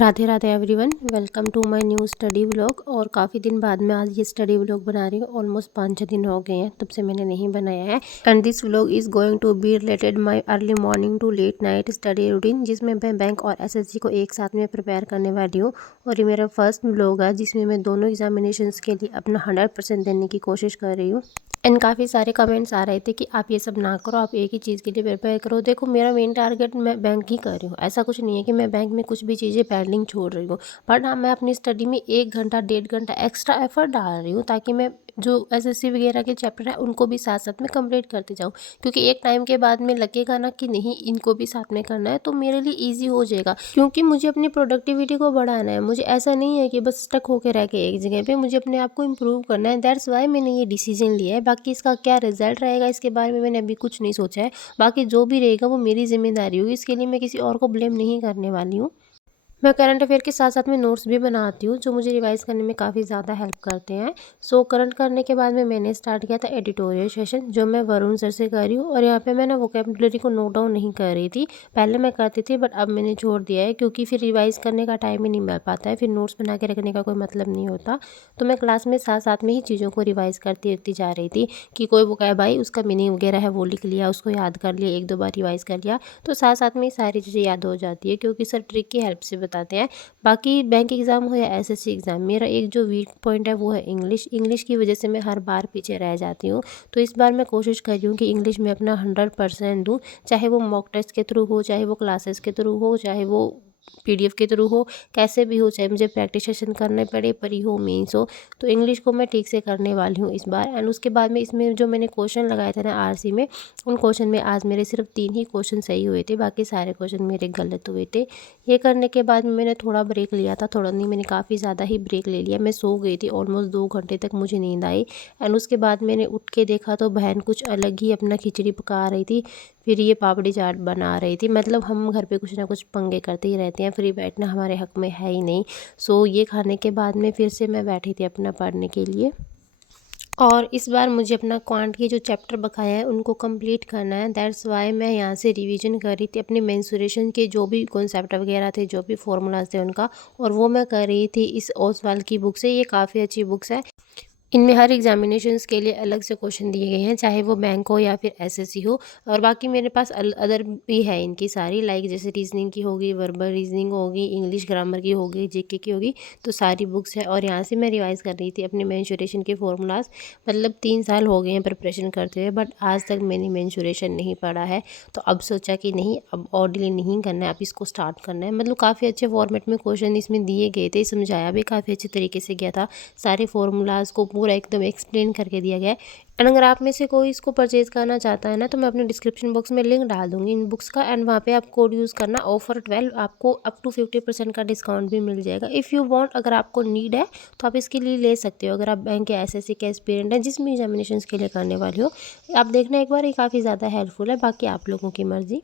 Radhe Radhe everyone, welcome to my new study vlog. और काफ़ी दिन बाद मैं आज ये स्टडी व्लॉग बना रही हूँ। ऑलमोस्ट 5-6 दिन हो गए हैं तब से मैंने नहीं बनाया है। And this vlog is going to be related my early morning to late night study routine, जिसमें मैं बैंक और एसएससी को एक साथ में प्रिपेयर करने वाली हूँ। और ये मेरा फर्स्ट व्लॉग है जिसमें मैं दोनों एग्जामिनेशंस के लिए अपना 100% देने की कोशिश कर रही हूँ। एंड काफ़ी सारे कमेंट्स आ रहे थे कि आप ये सब ना करो, आप एक ही चीज़ के लिए प्रिपेयर करो। देखो, मेरा मेन टारगेट मैं बैंक ही कर रही हूँ। ऐसा कुछ नहीं है कि मैं बैंक में कुछ भी चीज़ें पेंडिंग छोड़ रही हूँ। बट हाँ, मैं अपनी स्टडी में 1 घंटा 1.5 घंटा एक्स्ट्रा एफर्ट डाल रही हूँ ताकि मैं जो एसएससी वगैरह के चैप्टर है उनको भी साथ साथ में कंप्लीट करते जाऊँ। क्योंकि एक टाइम के बाद में लगेगा ना कि नहीं, इनको भी साथ में करना है, तो मेरे लिए ईजी हो जाएगा। क्योंकि मुझे अपनी प्रोडक्टिविटी को बढ़ाना है। मुझे ऐसा नहीं है कि बस स्टक होकर रह के एक जगह पे, मुझे अपने आप को इम्प्रूव करना है। दैट्स वाई मैंने ये डिसीजन लिया है। बाकी इसका क्या रिजल्ट रहेगा इसके बारे में मैंने अभी कुछ नहीं सोचा है। बाकी जो भी रहेगा वो मेरी जिम्मेदारी होगी, इसके लिए मैं किसी और को ब्लेम नहीं करने वाली हूँ। मैं करंट अफेयर के साथ साथ में नोट्स भी बनाती हूँ जो मुझे रिवाइज करने में काफ़ी ज़्यादा हेल्प करते हैं। सो करंट करने के बाद में मैंने स्टार्ट किया था एडिटोरियल सेशन, जो मैं वरुण सर से कर रही हूँ। और यहाँ पे मैं ना वोकेबुलरी को नोट डाउन नहीं कर रही थी। पहले मैं करती थी बट अब मैंने छोड़ दिया है, क्योंकि फिर रिवाइज करने का टाइम ही नहीं मिल पाता है, फिर नोट्स बना के रखने का कोई मतलब नहीं होता। तो मैं क्लास में साथ साथ में ही चीज़ों को रिवाइज करती जा रही थी कि कोई वोकैब आई, उसका मीनिंग वगैरह है वो लिख लिया, उसको याद कर लिया, 1-2 बार रिवाइज कर लिया, तो साथ साथ में ही सारी चीज़ें याद हो जाती है, क्योंकि सर ट्रिक की हेल्प से बताते हैं। बाकी बैंक एग्ज़ाम हो या एसएससी एग्ज़ाम, मेरा एक जो वीक पॉइंट है वो है इंग्लिश। इंग्लिश की वजह से मैं हर बार पीछे रह जाती हूँ। तो इस बार मैं कोशिश कर रही हूँ कि इंग्लिश में अपना 100% दूँ, चाहे वो मॉक टेस्ट के थ्रू हो, चाहे वो क्लासेस के थ्रू हो, चाहे वो पीडीएफ के थ्रू हो, कैसे भी हो, चाहे मुझे प्रैक्टिस सेशन करने पड़े, परी हो, मेंस हो, तो इंग्लिश को मैं ठीक से करने वाली हूँ इस बार। एंड उसके बाद में इसमें जो मैंने क्वेश्चन लगाए थे ना आरसी में, उन क्वेश्चन में आज मेरे सिर्फ 3 ही क्वेश्चन सही हुए थे, बाकी सारे क्वेश्चन मेरे गलत हुए थे। ये करने के बाद में मैंने थोड़ा ब्रेक लिया था, थोड़ा नहीं, मैंने काफ़ी ज़्यादा ही ब्रेक ले लिया। मैं सो गई थी, ऑलमोस्ट 2 घंटे तक मुझे नींद आई। एंड उसके बाद मैंने उठ के देखा तो बहन कुछ अलग ही अपना खिचड़ी पका रही थी, फिर ये पापड़ी चाट बना रही थी। मतलब हम घर पे कुछ ना कुछ पंगे करते ही रहते हैं, फ्री बैठना हमारे हक में है ही नहीं। सो ये खाने के बाद में फिर से मैं बैठी थी अपना पढ़ने के लिए। और इस बार मुझे अपना क्वांट के जो चैप्टर बकाया है उनको कंप्लीट करना है। दैट्स वाई मैं यहाँ से रिवीजन कर रही थी अपने मेंसुरेशन के जो भी कॉन्सेप्ट वगैरह थे, जो भी फॉर्मूलाज थे उनका, और वो मैं कर रही थी इस ओसवाल की बुक से। ये काफ़ी अच्छी बुक्स है। इनमें हर एग्जामिनेशंस के लिए अलग से क्वेश्चन दिए गए हैं, चाहे वो बैंक हो या फिर एसएससी हो। और बाकी मेरे पास अदर भी है इनकी सारी, लाइक जैसे रीजनिंग की होगी, वर्बल रीजनिंग होगी, इंग्लिश ग्रामर की होगी, जीके की होगी, तो सारी बुक्स है। और यहाँ से मैं रिवाइज़ कर रही थी अपने मेंसुरेशन के फॉर्मूलाज। मतलब 3 साल हो गए हैं प्रिपरेशन करते हुए, बट आज तक मैंने मेंसुरेशन नहीं पढ़ा है। तो अब सोचा कि नहीं, अब और डिले नहीं करना है, अब इसको स्टार्ट करना है। मतलब काफ़ी अच्छे फॉर्मेट में क्वेश्चन इसमें दिए गए थे, समझाया भी काफ़ी अच्छे तरीके से गया था। सारे फॉर्मूलाज को पूरा एकदम एक्सप्लेन करके दिया गया है। एंड अगर आप में से कोई इसको परचेज करना चाहता है ना, तो मैं अपने डिस्क्रिप्शन बॉक्स में लिंक डाल दूंगी इन बुक्स का। एंड वहाँ पे आप कोड यूज़ करना ऑफर 12, आपको अप टू 50% का डिस्काउंट भी मिल जाएगा। इफ़ यू वांट, अगर आपको नीड है तो आप इसके लिए ले सकते हो। अगर आप बैंक या एसएससी के एस्पिरेंट हैं, जिसमें एग्जामिनेशन के लिए करने वाले हो, आप देखना एक बार, ये काफ़ी ज़्यादा हेल्पफुल है। बाकी आप लोगों की मर्ज़ी।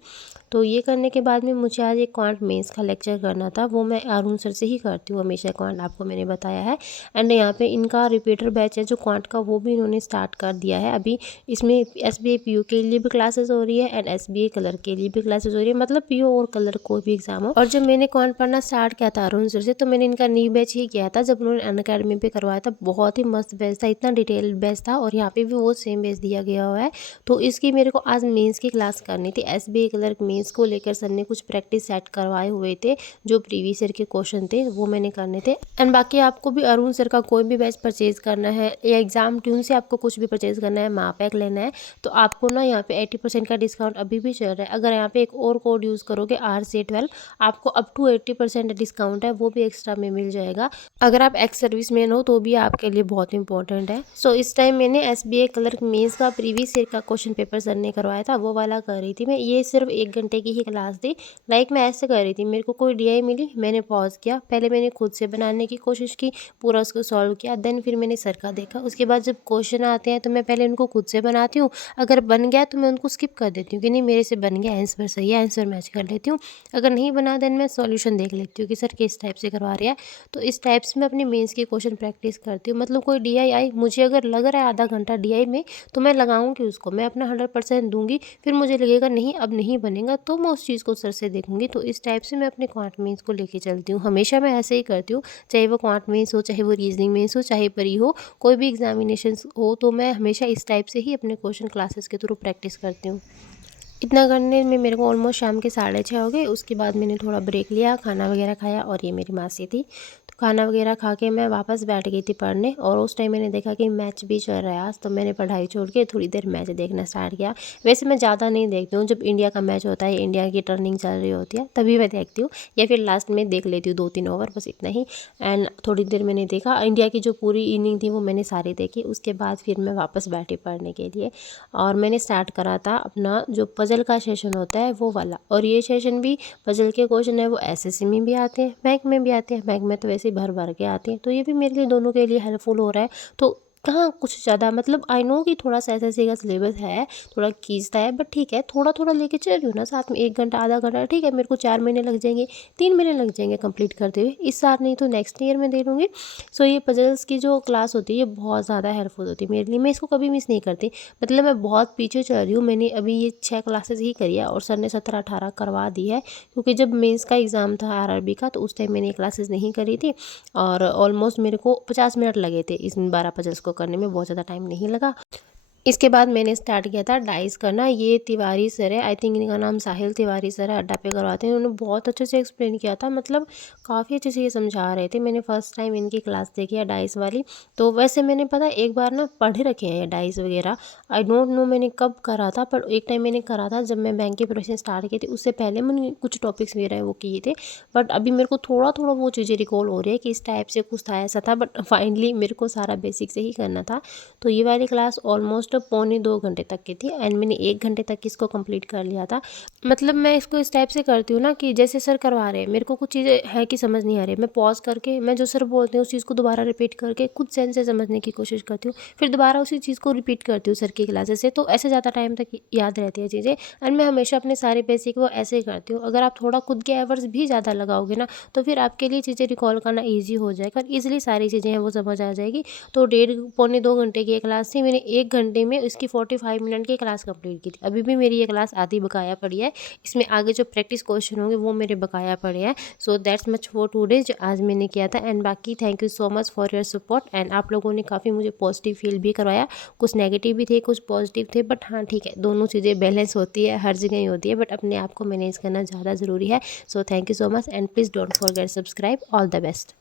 तो ये करने के बाद में मुझे आज एक क्वांट मेंस का लेक्चर करना था, वो मैं अरुण सर से ही करती हूँ हमेशा क्वांट, आपको मैंने बताया है। एंड यहाँ पे इनका रिपीटर बैच है जो क्वांट का, वो भी इन्होंने स्टार्ट कर दिया है अभी। इसमें एसबीआई पीओ के लिए भी क्लासेस हो रही है एंड एसबीआई कलर के लिए भी क्लासेस हो रही है, मतलब पीओ और कलर कोई भी एग्जाम हो। और जब मैंने क्वांट पढ़ना स्टार्ट किया था अरुण सर से, तो मैंने इनका न्यू बैच ही किया था जब उन्होंने अनअकैडमी पे करवाया था। बहुत ही मस्त बैच था, इतना डिटेल बैच था। और यहाँ पे भी वो सेम बैच दिया गया हुआ है। तो इसकी मेरे को आज मेंस की क्लास करनी थी। एसबीआई क्लर्क मेंस को लेकर सर ने कुछ प्रैक्टिस सेट करवाए हुए थे, जो प्रीवियस ईयर के क्वेश्चन थे वो मैंने करने थे। एंड बाकी आपको भी अरुण सर का कोई भी बैच परचेज करना है या एग्जाम ट्यून से आपको कुछ भी परचेज करना है, मापैक लेना है, तो आपको ना यहाँ पे 80% का डिस्काउंट अभी भी चल रहा है। अगर यहाँ पे एक और कोड यूज़ करोगे RC12, आपको अप टू 80% डिस्काउंट है, वो भी एक्स्ट्रा में मिल जाएगा। अगर आप एक्स सर्विस मैन हो तो भी आपके लिए बहुत इंपॉर्टेंट है। सो इस टाइम मैंने एसबीआई क्लर्क मेंस का प्रीवियस ईयर का क्वेश्चन पेपर सर ने करवाया था, वो वाला कर रही थी मैं। ये सिर्फ 1 घंटे की ही क्लास थी। लाइक मैं ऐसे कर रही थी, मेरे को कोई डीआई मिली, मैंने पॉज किया, पहले मैंने खुद से बनाने की कोशिश की, पूरा उसको सॉल्व किया, देन फिर मैंने सर का देखा। उसके बाद जब क्वेश्चन आते हैं तो मैं पहले उनको खुद से बनाती हूँ। अगर बन गया तो मैं उनको स्किप कर देती हूँ कि नहीं मेरे से बन गया, आंसर सही है, आंसर मैच कर लेती हूँ। अगर नहीं बना देन मैं सॉल्यूशन देख लेती हूँ कि सर किस टाइप से करवा रहे हैं। तो इस टाइप से मैं अपने मेंस के क्वेश्चन प्रैक्टिस करती हूँ। मतलब कोई डीआई आई, मुझे अगर लग रहा है आधा घंटा डीआई में, तो मैं लगाऊंगी उसको, मैं अपना 100% दूंगी। फिर मुझे लगेगा नहीं अब नहीं बनेगा तो मैं उस चीज़ को सर से देखूंगी। तो इस टाइप से मैं अपने क्वांट मेंस को लेके चलती हूँ। हमेशा मैं ऐसे ही करती हूँ, चाहे वो क्वांट मेंस हो, चाहे वो रीजनिंग मेंस हो, चाहे परी हो, कोई भी एग्जामिनेशन हो, तो मैं हमेशा इस टाइप से ही अपने क्वेश्चन क्लासेस के थ्रू प्रैक्टिस करती हूँ। इतना करने में मेरे को ऑलमोस्ट शाम के 6:30 हो गए। उसके बाद मैंने थोड़ा ब्रेक लिया, खाना वगैरह खाया, और ये मेरी मासी थी, तो खाना वगैरह खा के मैं वापस बैठ गई थी पढ़ने। और उस टाइम मैंने देखा कि मैच भी चल रहा है आज, तो मैंने पढ़ाई छोड़ के थोड़ी देर मैच देखना स्टार्ट किया। वैसे मैं ज़्यादा नहीं देखती हूँ, जब इंडिया का मैच होता है, इंडिया की टर्निंग चल रही होती है, तभी मैं देखती हूँ, या फिर लास्ट में देख लेती हूँ 2-3 ओवर, बस इतना ही। एंड थोड़ी देर मैंने देखा इंडिया की जो पूरी इनिंग थी वो मैंने सारी देखी। उसके बाद फिर मैं वापस बैठी पढ़ने के लिए, और मैंने स्टार्ट करा था अपना जो पजल का सेशन होता है वो वाला। और ये सेशन भी, पजल के क्वेश्चन है वो एसएससी में भी आते हैं, बैंक में भी आते हैं। बैंक में तो वैसे ही भर भर के आते हैं, तो ये भी मेरे लिए दोनों के लिए हेल्पफुल हो रहा है। तो कहाँ कुछ ज़्यादा, मतलब आई नो कि थोड़ा सा एसएससी का सिलेबस है, थोड़ा खींचता है, बट ठीक है, थोड़ा थोड़ा लेके चल रही हूँ ना साथ में। 1 घंटा आधा घंटा ठीक है, मेरे को 4 महीने लग जाएंगे, 3 महीने लग जाएंगे कंप्लीट करते हुए, इस साल नहीं तो नेक्स्ट ईयर में दे लूँगी। सो ये पजल्स की जो क्लास होती है ये बहुत ज़्यादा हेल्पफुल होती है मेरे लिए, मैं इसको कभी मिस नहीं करती। मतलब मैं बहुत पीछे चल रही हूँ, मैंने अभी ये 6 क्लासेस ही करी है, और सर ने 17-18 करवा दी है, क्योंकि जब मेंस का एग्ज़ाम था आरआरबी का, तो उस टाइम मैंने ये क्लासेस नहीं करी थी। और ऑलमोस्ट मेरे को 50 मिनट लगे थे इस 12 पजल्स को करने में, बहुत ज़्यादा टाइम नहीं लगा। इसके बाद मैंने स्टार्ट किया था डाइस करना। ये तिवारी सर है, आई थिंक इनका नाम साहिल तिवारी सर है, अड्डा पे करवाते हैं। उन्होंने बहुत अच्छे से एक्सप्लेन किया था, मतलब काफ़ी अच्छे से ये समझा रहे थे। मैंने फर्स्ट टाइम इनकी क्लास देखी है डाइस वाली। तो वैसे मैंने पता एक बार ना पढ़ रखे हैं ये डाइस वगैरह, आई डोंट नो मैंने कब करा था, पर एक टाइम मैंने करा था जब मैं बैंक की प्रिपरेशन स्टार्ट की थी, उससे पहले मैंने कुछ टॉपिक्स वगैरह वो किए थे। बट अभी मेरे को थोड़ा थोड़ा वो चीज़ें रिकॉल हो रही है कि इस टाइप से कुछ था, ऐसा था, बट फाइनली मेरे को सारा बेसिक से ही करना था। तो ये वाली क्लास ऑलमोस्ट पौने 2 घंटे तक की थी, एंड मैंने 1 घंटे तक इसको कंप्लीट कर लिया था। मतलब मैं इसको इस टाइप से करती हूँ ना कि जैसे सर करवा रहे हैं, मेरे को कुछ चीज़ें हैं कि समझ नहीं आ रही, मैं पॉज करके मैं जो सर बोलते हैं उस चीज़ को दोबारा रिपीट करके खुद सेंस से समझने की कोशिश करती हूँ, फिर दोबारा उसी चीज़ को रिपीट करती हूँ सर की क्लासेस से। तो ऐसे ज़्यादा टाइम तक याद रहती है चीज़ें। एंड मैं हमेशा अपने सारे बेसिक वो ऐसे ही करती हूँ। अगर आप थोड़ा खुद के एफर्ट्स भी ज़्यादा लगाओगे ना, तो फिर आपके लिए चीज़ें रिकॉल करना ईजी हो जाएगा, और ईजिली सारी चीज़ें हैं वो समझ आ जाएगी। तो 1.5 पौने 2 घंटे की ये क्लास थी, मैंने 1 घंटे में इसकी 45 मिनट की क्लास कंप्लीट की थी। अभी भी मेरी ये क्लास आधी बकाया पड़ी है, इसमें आगे जो प्रैक्टिस क्वेश्चन होंगे वो मेरे बकाया पड़े हैं। So that's much for today जो आज मैंने किया था। एंड बाकी thank you so much for your support. And आप लोगों ने काफ़ी मुझे पॉजिटिव फील भी करवाया, कुछ नेगेटिव भी थे, कुछ पॉजिटिव थे, बट हाँ ठीक है, दोनों चीज़ें बैलेंस होती है, हर जगह ही होती है, बट अपने आप को मैनेज करना ज़्यादा ज़रूरी है। So thank you so much, and please don't forget subscribe. All the best.